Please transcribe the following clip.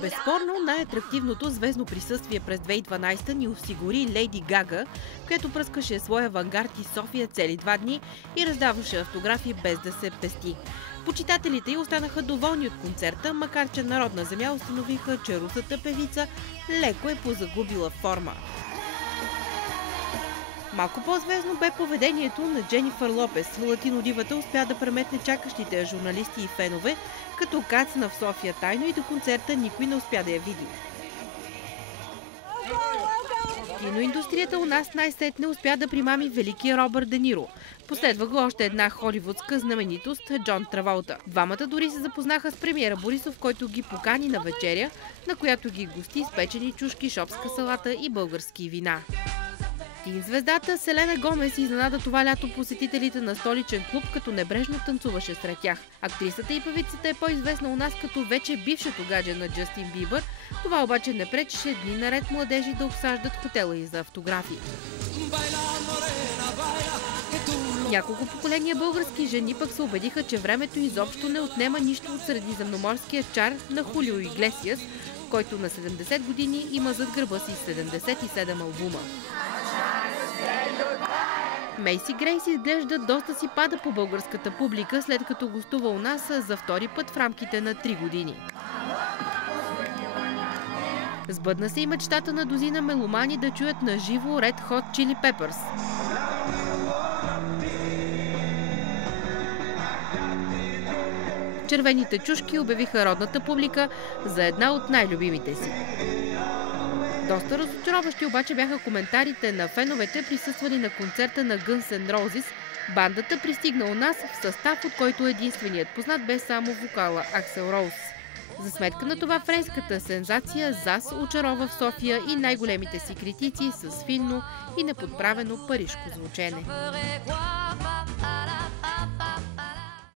Безспорно най-атрактивното звездно присъствие през 2012 ни осигури Лейди Гага, която пръскаше своя авангард из София цели 2 дни и раздаваше автографи без да се пести. Почитателите й останаха доволни от концерта, макар че Народна земя установиха, че русата певица леко е позагубила форма. Малко по-звездно бе поведението на Дженифър Лопес. Латинодивата успя да преметне чакащите журналисти и фенове, като кацна в София тайно и до концерта никой не успя да я види. Киноиндустрията у нас най-сетне успя да примами великия Робърт Де Ниро. Последва го още една холивудска знаменитост – Джон Траволта. Двамата дори се запознаха с премиера Борисов, който ги покани на вечеря, на която ги гости с печени чушки, шопска салата и български вина. Звездата Селена Гомес изненада това лято посетителите на столичен клуб, като небрежно танцуваше сред тях. Актрисата и певицата е по-известна у нас като вече бившето гадже на Джастин Бибър. Това обаче не пречеше дни наред младежи да обсаждат хотела и за автографи. Няколко поколения български жени пък се убедиха, че времето изобщо не отнема нищо от средиземноморския чар на Хулио Иглесиас, който на 70 години има зад гърба си 77 албума. Мейси Грейс изглежда доста си пада по българската публика, след като гостува у нас за втори път в рамките на 3 години. Сбъдна се и мечтата на дозина меломани да чуят на живо Red Hot Chili Peppers. Червените чушки обявиха родната публика за една от най-любимите си. Доста разочароващи обаче бяха коментарите на феновете, присъствали на концерта на Guns N' Roses. Бандата пристигна у нас в състав, от който единственият познат бе само вокала Аксел Роуз. За сметка на това френската сензация ЗАС очарова в София и най-големите си критици с финно и неподправено парижко звучене.